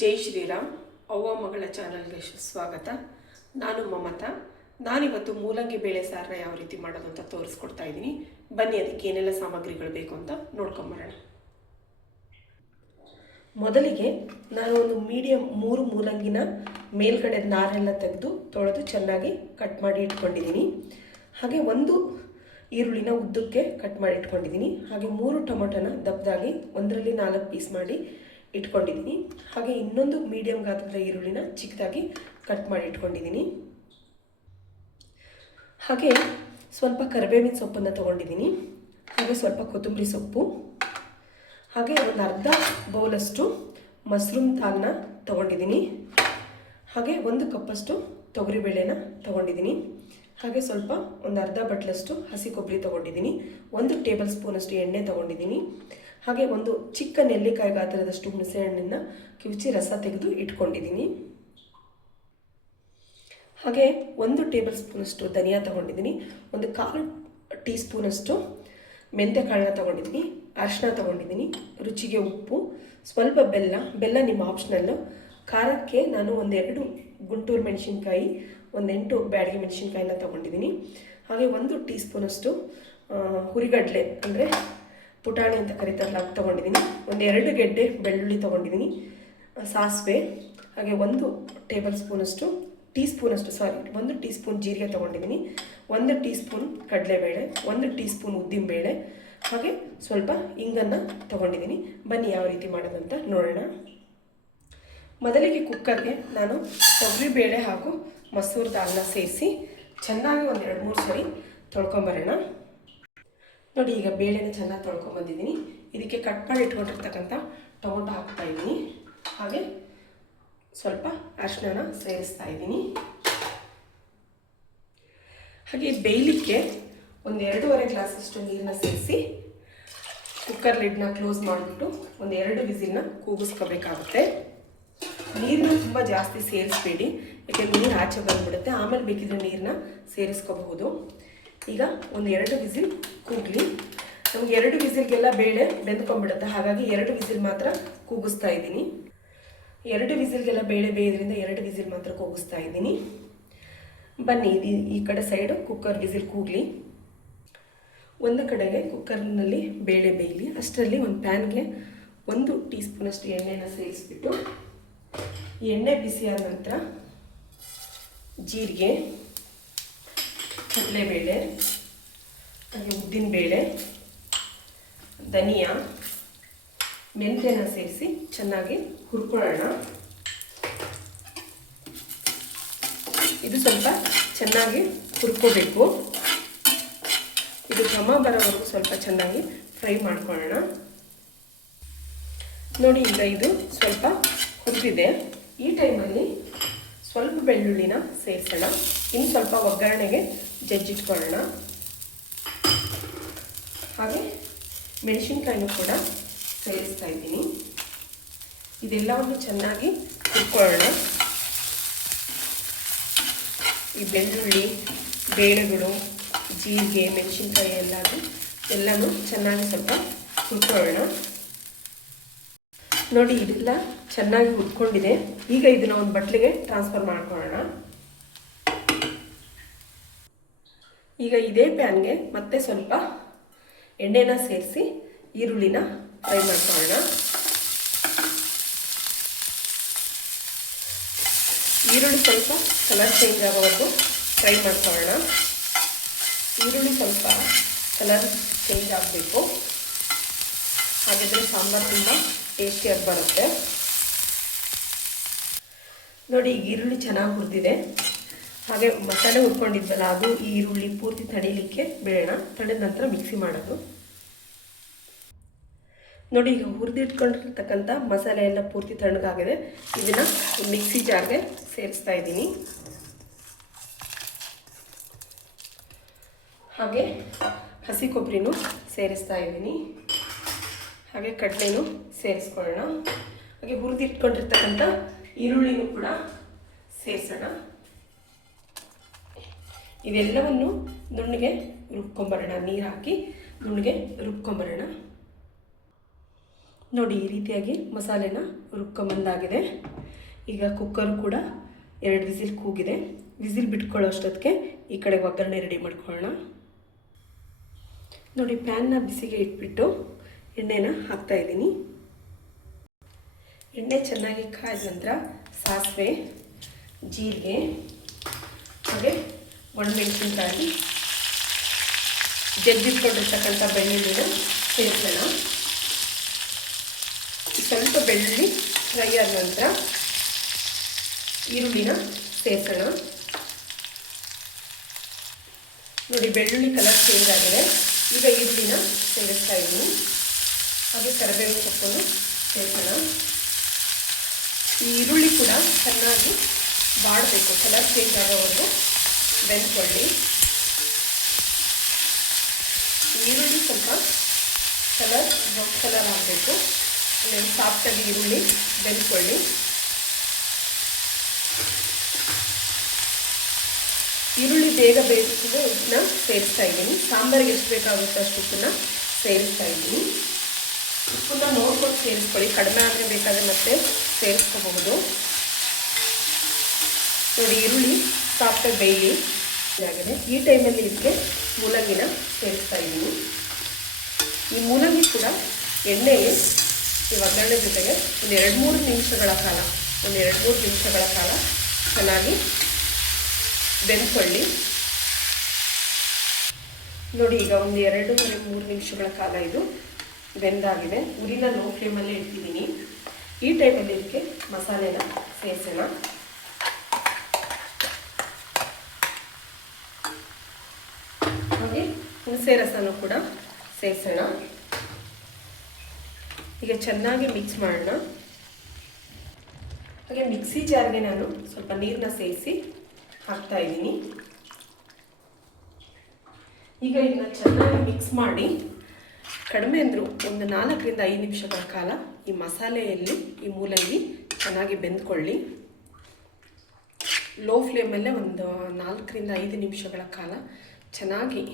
ಜೈ ಶ್ರೀರಾಮ್. ಅವ್ವ ಮಗಳ ಚಾನಲ್ಗೆ ಸ್ವಾಗತ. ನಾನು ಮಮತಾ. ನಾನಿವತ್ತು ಮೂಲಂಗಿ ಬೇಳೆ ಸಾರನ್ನ ಯಾವ ರೀತಿ ಮಾಡೋದು ಅಂತ ತೋರಿಸ್ಕೊಡ್ತಾ ಇದ್ದೀನಿ. ಬನ್ನಿ ಅದಕ್ಕೆ ಏನೆಲ್ಲ ಸಾಮಗ್ರಿಗಳು ಬೇಕು ಅಂತ ನೋಡ್ಕೊಂಬರೋಣ. ಮೊದಲಿಗೆ ನಾನು ಒಂದು ಮೀಡಿಯಂ 3 ಮೂಲಂಗಿನ ಮೇಲ್ಗಡೆ ನಾರೆಲ್ಲ ತೆಗೆದು ತೊಳೆದು ಚೆನ್ನಾಗಿ ಕಟ್ ಮಾಡಿ ಇಟ್ಕೊಂಡಿದ್ದೀನಿ. ಹಾಗೆ ಒಂದು ಈರುಳ್ಳಿನ ಉದ್ದಕ್ಕೆ ಕಟ್ ಮಾಡಿ ಇಟ್ಕೊಂಡಿದ್ದೀನಿ. ಹಾಗೆ 3 ಟೊಮೊಟೊನ ದಪ್ಪದಾಗಿ 1ರಲ್ಲಿ 4 ಪೀಸ್ ಮಾಡಿ ಇಟ್ಕೊಂಡಿದ್ದೀನಿ. ಹಾಗೆ ಇನ್ನೊಂದು ಮೀಡಿಯಂ ಗಾತ್ರದ ಈರುಳ್ಳಿನ ಚಿಕ್ಕದಾಗಿ ಕಟ್ ಮಾಡಿ ಇಟ್ಕೊಂಡಿದ್ದೀನಿ. ಹಾಗೆ ಸ್ವಲ್ಪ ಕರಿಬೇವಿನ ಸೊಪ್ಪನ್ನು ತೊಗೊಂಡಿದ್ದೀನಿ. ಹಾಗೆ ಸ್ವಲ್ಪ ಕೊತ್ತಂಬರಿ ಸೊಪ್ಪು, ಹಾಗೆ ಒಂದು ಅರ್ಧ ಬೌಲಷ್ಟು ಮಶ್ರೂಮ್ ದಾಲ್ನ ತೊಗೊಂಡಿದ್ದೀನಿ. ಹಾಗೆ 1 ಕಪ್ಪಷ್ಟು ತೊಗರಿಬೇಳೆನ ತೊಗೊಂಡಿದ್ದೀನಿ. ಹಾಗೆ ಸ್ವಲ್ಪ ಒಂದು ಅರ್ಧ ಬಟ್ಲಷ್ಟು ಹಸಿ ಕೊಬ್ಬರಿ ತೊಗೊಂಡಿದ್ದೀನಿ. 1 ಟೇಬಲ್ ಸ್ಪೂನಷ್ಟು ಎಣ್ಣೆ ತೊಗೊಂಡಿದ್ದೀನಿ. ಹಾಗೆ ಒಂದು ಚಿಕ್ಕ ನೆಲ್ಲಿಕಾಯಿ ಗಾತ್ರದಷ್ಟು ಹುಣಸೆಹಣ್ಣನ್ನು ಕಿವುಚಿ ರಸ ತೆಗೆದು ಇಟ್ಕೊಂಡಿದ್ದೀನಿ. ಹಾಗೆ 1 ಟೇಬಲ್ ಸ್ಪೂನಷ್ಟು ಧನಿಯಾ ತೊಗೊಂಡಿದ್ದೀನಿ. 1/4 ಟೀ ಸ್ಪೂನಷ್ಟು ಮೆಂತ್ಯ ಕಾಳನ್ನ ತೊಗೊಂಡಿದ್ದೀನಿ. ಅರಿಶಿನ ತೊಗೊಂಡಿದ್ದೀನಿ. ರುಚಿಗೆ ಉಪ್ಪು, ಸ್ವಲ್ಪ ಬೆಲ್ಲ ನಿಮ್ಮ ಆಪ್ಷನಲ್ಲು. ಖಾರಕ್ಕೆ ನಾನು 1-2 ಗುಂಟೂರು ಮೆಣಸಿನ್ಕಾಯಿ, 8 ಬ್ಯಾಡಗಿ ಮೆಣಸಿನ್ಕಾಯಿನ ತೊಗೊಂಡಿದ್ದೀನಿ. ಹಾಗೆ 1 ಟೀ ಸ್ಪೂನಷ್ಟು ಹುರಿಗಡಲೆ ಅಂದರೆ ಪುಟಾಣಿ ಅಂತ ಕರೀತಾರಲ್ಲ ಅದು ತೊಗೊಂಡಿದ್ದೀನಿ. 2 ಗೆಡ್ಡೆ ಬೆಳ್ಳುಳ್ಳಿ ತೊಗೊಂಡಿದ್ದೀನಿ. ಸಾಸಿವೆ, ಹಾಗೆ 1 ಟೇಬಲ್ ಸ್ಪೂನಷ್ಟು 1 ಟೀ ಸ್ಪೂನ್ ಜೀರಿಗೆ ತೊಗೊಂಡಿದ್ದೀನಿ. 1 ಟೀ ಸ್ಪೂನ್ ಕಡಲೆಬೇಳೆ, 1 ಟೀ ಸ್ಪೂನ್ ಉದ್ದಿನಬೇಳೆ, ಹಾಗೆ ಸ್ವಲ್ಪ ಇಂಗನ್ನು ತೊಗೊಂಡಿದ್ದೀನಿ. ಬನ್ನಿ ಯಾವ ರೀತಿ ಮಾಡೋದಂತ ನೋಡೋಣ. ಮೊದಲಿಗೆ ಕುಕ್ಕರ್ಗೆ ನಾನು ತೊಗರಿಬೇಳೆ ಹಾಗೂ ಮಸೂರ್ ದಾಲ್ನ ಸೇರಿಸಿ ಚೆನ್ನಾಗಿ 2-3 ಸರಿ ತೊಳ್ಕೊಂಬರೋಣ. ನೋಡಿ, ಈಗ ಬೇಳೆನ ಚೆನ್ನಾಗಿ ತೊಳ್ಕೊಂಬಂದಿದ್ದೀನಿ. ಇದಕ್ಕೆ ಕಟ್ ಮಾಡಿ ಇಟ್ಕೊಂಡಿರ್ತಕ್ಕಂಥ ಟೊಮೊಟೊ ಹಾಕ್ತಾಯಿದ್ದೀನಿ. ಹಾಗೆ ಸ್ವಲ್ಪ ಅರಿಶಿನ ಸೇರಿಸ್ತಾ ಇದ್ದೀನಿ. ಹಾಗೆ ಬೇಯಲಿಕ್ಕೆ 2.5 ಗ್ಲಾಸಷ್ಟು ನೀರನ್ನ ಸೇರಿಸಿ ಕುಕ್ಕರ್ ಲಿಡ್ನ ಕ್ಲೋಸ್ ಮಾಡಿಬಿಟ್ಟು 2 ವಿಸಿಲ್ನ ಕೂಗಿಸ್ಕೋಬೇಕಾಗುತ್ತೆ. ನೀರನ್ನ ತುಂಬ ಜಾಸ್ತಿ ಸೇರಿಸ್ಬೇಡಿ, ಯಾಕೆಂದರೆ ನೀರು ಆಚೆ ಬಂದುಬಿಡುತ್ತೆ. ಆಮೇಲೆ ಬೇಕಿದ್ರೆ ನೀರನ್ನ ಸೇರಿಸ್ಕೋಬಹುದು. ಈಗ 2 ವಿಸಿಲ್ ಕೂಗಲಿ. ನಮಗೆ 2 ವಿಸಿಲ್ಗೆಲ್ಲ ಬೇಳೆ ಬೆಂದ್ಕೊಂಡ್ಬಿಡುತ್ತೆ. ಹಾಗಾಗಿ 2 ವಿಸಿಲ್ ಮಾತ್ರ ಕೂಗಿಸ್ತಾ ಇದ್ದೀನಿ. 2 ವಿಸಿಲ್ಗೆಲ್ಲ ಬೇಳೆ ಬೇಯೋದ್ರಿಂದ 2 ವಿಸಿಲ್ ಮಾತ್ರ ಕೂಗಿಸ್ತಾ ಇದ್ದೀನಿ. ಬನ್ನಿ ಈ ಕಡೆ ಸೈಡು ಕುಕ್ಕರ್ ವಿಸಿಲ್ ಕೂಗಲಿ. ಒಂದು ಕಡೆಗೆ ಕುಕ್ಕರ್ನಲ್ಲಿ ಬೇಳೆ ಬೇಯಲಿ. ಅಷ್ಟರಲ್ಲಿ ಒಂದು ಪ್ಯಾನ್ಗೆ 1 ಟೀ ಸ್ಪೂನಷ್ಟು ಎಣ್ಣೆನ ಸೇರಿಸ್ಬಿಟ್ಟು, ಎಣ್ಣೆ ಬಿಸಿಯಾದ ನಂತರ ಜೀರಿಗೆ, ಕಡಲೆಬೇಳೆ, ಹಾಗೆ ಉದ್ದಿನಬೇಳೆ, ಧನಿಯಾ, ಮೆಂತ್ಯನ ಸೇರಿಸಿ ಚೆನ್ನಾಗಿ ಹುರ್ಕೊಳ್ಳೋಣ. ಇದು ಸ್ವಲ್ಪ ಚೆನ್ನಾಗಿ ಹುರ್ಕೋಬೇಕು. ಇದು ಘಮ ಬರೋವರೆಗೂ ಸ್ವಲ್ಪ ಚೆನ್ನಾಗಿ ಫ್ರೈ ಮಾಡ್ಕೊಳ್ಳೋಣ. ನೋಡಿ, ಈಗ ಇದು ಸ್ವಲ್ಪ ಹುರಿದಿದೆ. ಈ ಟೈಮಲ್ಲಿ ಸ್ವಲ್ಪ ಬೆಳ್ಳುಳ್ಳಿನ ಸೇರಿಸೋಣ. ಇನ್ನು ಸ್ವಲ್ಪ ಒಗ್ಗರಣೆಗೆ ಜಜ್ಜಿಟ್ಕೊಳ್ಳೋಣ. ಹಾಗೆ ಮೆಣಸಿನ್ಕಾಯಿನೂ ಕೂಡ ಸೇರಿಸ್ತಾ ಇದ್ದೀನಿ. ಇದೆಲ್ಲವನ್ನು ಚೆನ್ನಾಗಿ ಹುರ್ಕೊಳ್ಳೋಣ. ಈ ಬೆಳ್ಳುಳ್ಳಿ, ಬೇಳೆಗಳು, ಜೀರಿಗೆ, ಮೆಣಸಿನ್ಕಾಯಿ ಎಲ್ಲನೂ ಚೆನ್ನಾಗಿ ಸ್ವಲ್ಪ ಹುರ್ಕೊಳ್ಳೋಣ. ನೋಡಿ, ಇದೆಲ್ಲ ಚೆನ್ನಾಗಿ ಹುರ್ಕೊಂಡಿದೆ. ಈಗ ಇದನ್ನು ಒಂದು ಬಟ್ಲಿಗೆ ಟ್ರಾನ್ಸ್ಫರ್ ಮಾಡ್ಕೊಳ್ಳೋಣ. ಈಗ ಇದೇ ಪ್ಯಾನ್ಗೆ ಮತ್ತೆ ಸ್ವಲ್ಪ ಎಣ್ಣೆನ ಸೇರಿಸಿ ಈರುಳ್ಳಿನ ಫ್ರೈ ಮಾಡ್ಕೊಳ್ಳೋಣ. ಈರುಳ್ಳಿ ಸ್ವಲ್ಪ ಕಲರ್ ಚೇಂಜ್ ಆಗೋವರೆಗೂ ಫ್ರೈ ಮಾಡ್ಕೊಳ್ಳೋಣ. ಈರುಳ್ಳಿ ಸ್ವಲ್ಪ ಕಲರ್ ಚೇಂಜ್ ಆಗಬೇಕು. ಹಾಗಿದ್ರೆ ಸಾಂಬಾರು ತುಂಬ ಟೇಸ್ಟಿಯಾಗಿ ಬರುತ್ತೆ. ನೋಡಿ, ಈಗ ಈರುಳ್ಳಿ ಚೆನ್ನಾಗಿ ಹುರಿದಿದೆ. ಹಾಗೆ ಮಸಾಲೆ ಹುರ್ಕೊಂಡಿದ್ವಲ್ಲ, ಅದು ಈ ಈರುಳ್ಳಿ ಪೂರ್ತಿ ತಣಿಲಿಕ್ಕೆ ಬೇಡ. ತಣಿದ ನಂತರ ಮಿಕ್ಸಿ ಮಾಡೋದು. ನೋಡಿ, ಈಗ ಹುರಿದಿಟ್ಕೊಂಡಿರ್ತಕ್ಕಂಥ ಮಸಾಲೆ ಎಲ್ಲ ಪೂರ್ತಿ ತಣ್ಣಗಾಗಿದೆ. ಇದನ್ನು ಮಿಕ್ಸಿ ಜಾರ್ಗೆ ಸೇರಿಸ್ತಾ ಇದ್ದೀನಿ. ಹಾಗೆ ಹಸಿ ಕೊಬ್ಬರಿನೂ ಸೇರಿಸ್ತಾ ಇದ್ದೀನಿ. ಹಾಗೆ ಕಡಲೆನೂ ಸೇರಿಸ್ಕೊಳ್ಳೋಣ. ಹಾಗೆ ಹುರಿದಿಟ್ಕೊಂಡಿರ್ತಕ್ಕಂಥ ಈರುಳ್ಳಿನೂ ಕೂಡ ಸೇರಿಸೋಣ. ಇವೆಲ್ಲವನ್ನು ನುಣ್ಣಗೆ ರುಬ್ಕೊಂಬರೋಣ. ನೀರು ಹಾಕಿ ನುಣ್ಣಗೆ ರುಬ್ಕೊಂಬರೋಣ. ನೋಡಿ ಈ ರೀತಿಯಾಗಿ ಮಸಾಲೆನ ರುಬ್ಕೊಂಬಂದಾಗಿದೆ. ಈಗ ಕುಕ್ಕರು ಕೂಡ 2 ವಿಸಿಲ್ ಕೂಗಿದೆ. ವಿಸಿಲ್ ಬಿಟ್ಕೊಳ್ಳೋ ಅಷ್ಟೊತ್ತಿಗೆ ಈ ಕಡೆ ಒಗ್ಗರಣೆ ರೆಡಿ ಮಾಡ್ಕೊಳ್ಳೋಣ. ನೋಡಿ ಪ್ಯಾನ್ನ ಬಿಸಿಗೆ ಇಟ್ಬಿಟ್ಟು ಎಣ್ಣೆನ ಹಾಕ್ತಾಯಿದ್ದೀನಿ. ಎಣ್ಣೆ ಚೆನ್ನಾಗಿ ಕಾಯ್ದ ನಂತರ ಸಾಸಿವೆ, ಜೀರಿಗೆ ಹಾಗೆ ಒಣಮೆಣಸಿನಕಾಯಿ, ಜಜ್ಜಿಟ್ಕೊಂಡಿರ್ತಕ್ಕಂಥ ಬೆಳ್ಳುಳ್ಳಿನ ಸೇರಿಸೋಣ. ಸ್ವಲ್ಪ ಬೆಳ್ಳುಳ್ಳಿ ಫ್ರೈ ಆದ ನಂತರ ಈರುಳ್ಳಿನ ಸೇರಿಸೋಣ. ನೋಡಿ ಬೆಳ್ಳುಳ್ಳಿ ಕಲರ್ ಚೇಂಜ್ ಆಗಿದೆ. ಈಗ ಈರುಳ್ಳಿನ ಸೇರಿಸ್ತಾ ಇದ್ದೀನಿ. ಹಾಗೆ ಕರಿಬೇವು ಸೊಪ್ಪನ್ನು ಸೇರಿಸೋಣ. ಈ ಈರುಳ್ಳಿ ಕೂಡ ಚೆನ್ನಾಗಿ ಬಾಡಬೇಕು, ಕಲರ್ ಚೇಂಜ್ ಆಗೋವರೆಗೂ ಬೆಂದ್ಕೊಳ್ಳಿ. ಈರುಳ್ಳಿ ಸ್ವಲ್ಪ ಬ್ರೌನ್ ಕಲರ್ ಆಗಬೇಕು. ಸಾಫ್ಟಾಗಿ ಈರುಳ್ಳಿ ಬೆಂದ್ಕೊಳ್ಳಿ. ಈರುಳ್ಳಿ ಬೇಗ ಬೇಯಿಸಿದ್ರೆ ಉಪ್ಪನ್ನ ಸೇರಿಸ್ತಾ ಇದ್ದೀನಿ. ಸಾಂಬಾರಿಗೆ ಎಷ್ಟು ಬೇಕಾಗುತ್ತೋ ಅಷ್ಟು ಉಪ್ಪನ್ನ ಸೇರಿಸ್ತಾ ಇದ್ದೀನಿ. ಉಪ್ಪನ್ನ ನೋಡ್ಕೊಂಡು ಸೇರಿಸ್ಕೊಳ್ಳಿ, ಕಡಿಮೆ ಆದರೆ ಬೇಕಾದರೆ ಮತ್ತೆ ಸೇರಿಸ್ಕೋಬಹುದು. ನೋಡಿ ಈರುಳ್ಳಿ ಸಾಫ್ಟಾಗಿ ಬೇಯಲಿ ಆಗಿದೆ. ಈ ಟೈಮಲ್ಲಿ ಇದಕ್ಕೆ ಮೂಲಂಗಿನ ಸೇರಿಸ್ತಾ ಇದ್ದೀನಿ. ಈ ಮೂಲಂಗಿ ಕೂಡ ಎಣ್ಣೆಗೆ ಈ ಒಗ್ಗರಣೆ ಜೊತೆಗೆ ಒಂದು 2-3 ನಿಮಿಷಗಳ ಕಾಲ ಚೆನ್ನಾಗಿ ಬೆಂದ್ಕೊಳ್ಳಿ. ನೋಡಿ ಈಗ ಒಂದು 2-3 ನಿಮಿಷಗಳ ಕಾಲ ಇದು ಬೆಂದಾಗಿದೆ. ಉರಿನ ಲೋ ಫ್ಲೇಮಲ್ಲೇ ಇಟ್ಟಿದ್ದೀನಿ. ಈ ಟೈಮಲ್ಲಿ ಇದಕ್ಕೆ ಮಸಾಲೆನ ಸೇರಿಸೋಣ. ಹಾಗೆ ಹುಣಸೆ ರಸನೂ ಕೂಡ ಸೇರಿಸೋಣ. ಈಗ ಚೆನ್ನಾಗಿ ಮಿಕ್ಸ್ ಮಾಡೋಣ. ಹಾಗೆ ಮಿಕ್ಸಿ ಜಾರ್ಗೆ ನಾನು ಸ್ವಲ್ಪ ನೀರನ್ನ ಸೇರಿಸಿ ಹಾಕ್ತಾ ಇದ್ದೀನಿ. ಈಗ ಇದನ್ನ ಚೆನ್ನಾಗಿ ಮಿಕ್ಸ್ ಮಾಡಿ ಕಡಿಮೆ ಅಂದರೂ ಒಂದು 4-5 ನಿಮಿಷಗಳ ಕಾಲ ಈ ಮಸಾಲೆಯಲ್ಲಿ ಈ ಮೂಲಂಗಿ ಚೆನ್ನಾಗಿ ಬೆಂದ್ಕೊಳ್ಳಿ. ಲೋ ಫ್ಲೇಮಲ್ಲೇ ಒಂದು 4-5 ನಿಮಿಷಗಳ ಕಾಲ ಚೆನ್ನಾಗಿ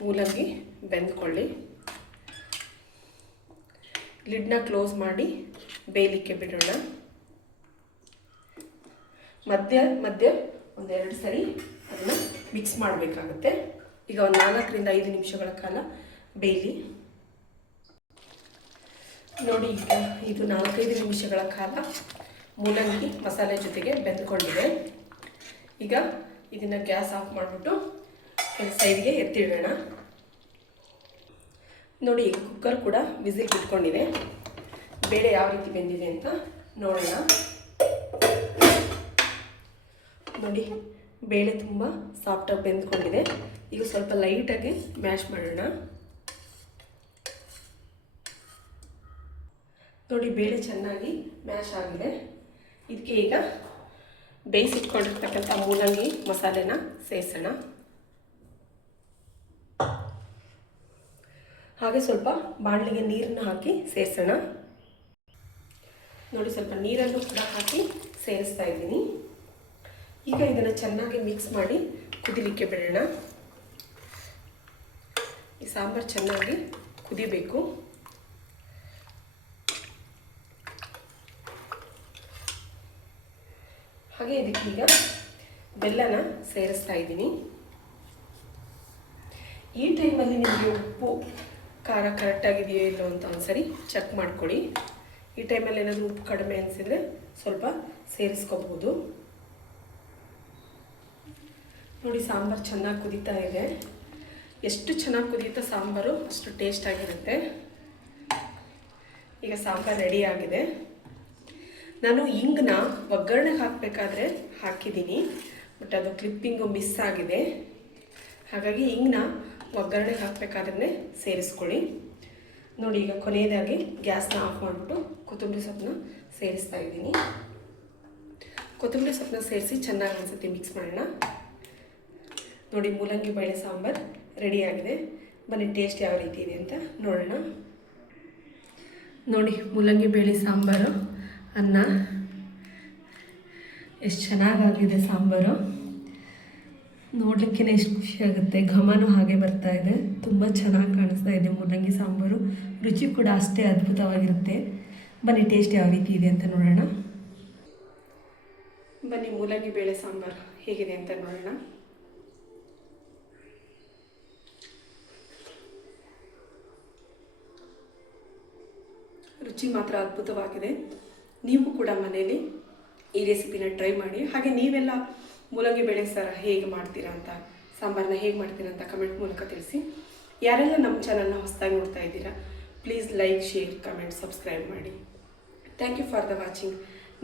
ಮೂಲಂಗಿ ಬೆಂದ್ಕೊಳ್ಳಿ. ಲಿಡ್ನ ಕ್ಲೋಸ್ ಮಾಡಿ ಬೇಯಲಿಕ್ಕೆ ಬಿಡೋಣ. ಮಧ್ಯ ಒಂದು 2 ಸರಿ ಅದನ್ನು ಮಿಕ್ಸ್ ಮಾಡಬೇಕಾಗುತ್ತೆ. ಈಗ ಒಂದು 4-5 ನಿಮಿಷಗಳ ಕಾಲ ಬೇಯಲಿ. ನೋಡಿ ಈಗ ಇದು 4-5 ನಿಮಿಷಗಳ ಕಾಲ ಮೂಲಂಗಿ ಮಸಾಲೆ ಜೊತೆಗೆ ಬೆಂದ್ಕೊಂಡಿದೆ. ಈಗ ಇದನ್ನು ಗ್ಯಾಸ್ ಆಫ್ ಮಾಡಿಬಿಟ್ಟು ಸೈಡ್ಗೆ ಎತ್ತಿಡೋಣ. ನೋಡಿ ಈಗ ಕುಕ್ಕರ್ ಕೂಡ ವಿಸಿಲ್ ಬಿಟ್ಕೊಂಡಿದೆ. ಬೇಳೆ ಯಾವ ರೀತಿ ಬೆಂದಿದೆ ಅಂತ ನೋಡೋಣ. ನೋಡಿ ಬೇಳೆ ತುಂಬ ಸಾಫ್ಟಾಗಿ ಬೆಂದ್ಕೊಂಡಿದೆ. ಈಗ ಸ್ವಲ್ಪ ಲೈಟಾಗಿ ಮ್ಯಾಶ್ ಮಾಡೋಣ. ನೋಡಿ ಬೇಳೆ ಚೆನ್ನಾಗಿ ಮ್ಯಾಶ್ ಆಗಿದೆ. ಇದಕ್ಕೆ ಈಗ ಬೇಯಿಸಿಟ್ಕೊಂಡಿರ್ತಕ್ಕಂಥ ಮೂಲಂಗಿ ಮಸಾಲೆನ ಸೇರಿಸೋಣ. ಹಾಗೆ ಸ್ವಲ್ಪ ಬಾಣಲಿಗೆ ನೀರನ್ನ ಹಾಕಿ ಸೇರಿಸೋಣ. ನೋಡಿ ಸ್ವಲ್ಪ ನೀರನ್ನು ಕೂಡ ಹಾಕಿ ಸೇರಿಸ್ತಾ ಇದ್ದೀನಿ. ಈಗ ಇದನ್ನು ಚೆನ್ನಾಗಿ ಮಿಕ್ಸ್ ಮಾಡಿ ಕುದಿಲಿಕ್ಕೆ ಬಿಡೋಣ. ಈ ಸಾಂಬಾರು ಚೆನ್ನಾಗಿ ಕುದಿಬೇಕು. ಹಾಗೆ ಇದಕ್ಕೀಗ ಬೆಲ್ಲನ ಸೇರಿಸ್ತಾ ಇದ್ದೀನಿ. ಈ ಟೈಮಲ್ಲಿ ನಿಮಗೆ ಉಪ್ಪು ಖಾರ ಕರೆಕ್ಟಾಗಿದೆಯೋ ಇಲ್ಲೋ ಅಂತ ಒಂದ್ಸರಿ ಚೆಕ್ ಮಾಡ್ಕೊಳ್ಳಿ. ಈ ಟೈಮಲ್ಲಿ ಏನಾದರೂ ಉಪ್ಪು ಕಡಿಮೆ ಅನಿಸಿದರೆ ಸ್ವಲ್ಪ ಸೇರಿಸ್ಕೋಬಹುದು. ನೋಡಿ ಸಾಂಬಾರು ಚೆನ್ನಾಗಿ ಕುದೀತಾ ಇದೆ. ಎಷ್ಟು ಚೆನ್ನಾಗಿ ಕುದಿಯುತ್ತೋ ಸಾಂಬಾರು ಅಷ್ಟು ಟೇಸ್ಟಾಗಿರುತ್ತೆ. ಈಗ ಸಾಂಬಾರು ರೆಡಿ ಆಗಿದೆ. ನಾನು ಇಂಗನ್ನ ಒಗ್ಗರಣೆಗೆ ಹಾಕಬೇಕಾದ್ರೆ ಹಾಕಿದ್ದೀನಿ, ಬಟ್ ಅದು ಕ್ಲಿಪ್ಪಿಂಗು ಮಿಸ್ ಆಗಿದೆ. ಹಾಗಾಗಿ ಇಂಗನ್ನ ಒಗ್ಗರಣೆಗೆ ಹಾಕಬೇಕಾದ್ರೆ ಸೇರಿಸ್ಕೊಳ್ಳಿ. ನೋಡಿ ಈಗ ಕೊನೆಯದಾಗಿ ಗ್ಯಾಸ್ನ ಆಫ್ ಮಾಡಿಬಿಟ್ಟು ಕೊತ್ತಂಬರಿ ಸೊಪ್ಪನ್ನ ಸೇರಿಸ್ತಾ ಇದ್ದೀನಿ. ಕೊತ್ತಂಬರಿ ಸೊಪ್ಪನ್ನ ಸೇರಿಸಿ ಚೆನ್ನಾಗಿ ಒಂದ್ಸತಿ ಮಿಕ್ಸ್ ಮಾಡೋಣ. ನೋಡಿ ಮೂಲಂಗಿ ಬೇಳೆ ಸಾಂಬಾರು ರೆಡಿಯಾಗಿದೆ. ಬನ್ನಿ ಟೇಸ್ಟ್ ಯಾವ ರೀತಿ ಇದೆ ಅಂತ ನೋಡೋಣ. ನೋಡಿ ಮೂಲಂಗಿ ಬೇಳೆ ಸಾಂಬಾರು ಅನ್ನ ಎಷ್ಟು ಚೆನ್ನಾಗಾಗಿದೆ ಸಾಂಬಾರು. ನೋಡಲಿಕ್ಕೆ ಎಷ್ಟು ಖುಷಿ ಆಗುತ್ತೆ. ಘಮನೂ ಹಾಗೆ ಬರ್ತಾ ಇದೆ. ತುಂಬ ಚೆನ್ನಾಗಿ ಕಾಣಿಸ್ತಾ ಇದೆ ಮೂಲಂಗಿ ಸಾಂಬಾರು. ರುಚಿ ಕೂಡ ಅಷ್ಟೇ ಅದ್ಭುತವಾಗಿರುತ್ತೆ. ಬನ್ನಿ ಟೇಸ್ಟ್ ಯಾವ ರೀತಿ ಇದೆ ಅಂತ ನೋಡೋಣ. ಬನ್ನಿ ಮೂಲಂಗಿ ಬೇಳೆ ಸಾಂಬಾರು ಹೇಗಿದೆ ಅಂತ ನೋಡೋಣ. ರುಚಿ ಮಾತ್ರ ಅದ್ಭುತವಾಗಿದೆ. ನೀವು ಕೂಡ ಮನೆಯಲ್ಲಿ ಈ ರೆಸಿಪಿನ ಟ್ರೈ ಮಾಡಿ. ಹಾಗೆ ನೀವೆಲ್ಲ ಮೂಲಂಗಿ ಬೇಳೆ ಸಾರ ಹೇಗೆ ಮಾಡ್ತೀರಾ ಅಂತ, ಸಾಂಬಾರನ್ನ ಹೇಗೆ ಮಾಡ್ತೀರಾ ಅಂತ ಕಮೆಂಟ್ ಮೂಲಕ ತಿಳಿಸಿ. ಯಾರೆಲ್ಲ ನಮ್ಮ ಚಾನಲ್ನ ಹೊಸದಾಗಿ ನೋಡ್ತಾ ಇದ್ದೀರಾ, please like, share, comment, subscribe ಮಾಡಿ. Thank you for the watching.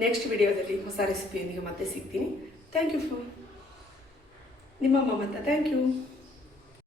Next ವಿಡಿಯೋದಲ್ಲಿ ಹೊಸ ರೆಸಿಪಿಯೊಂದಿಗೆ ಮತ್ತೆ ಸಿಗ್ತೀನಿ. ಥ್ಯಾಂಕ್ ಯು ಫಾರ್ ನಿಮ್ಮ ಮಮತಾ. Thank you.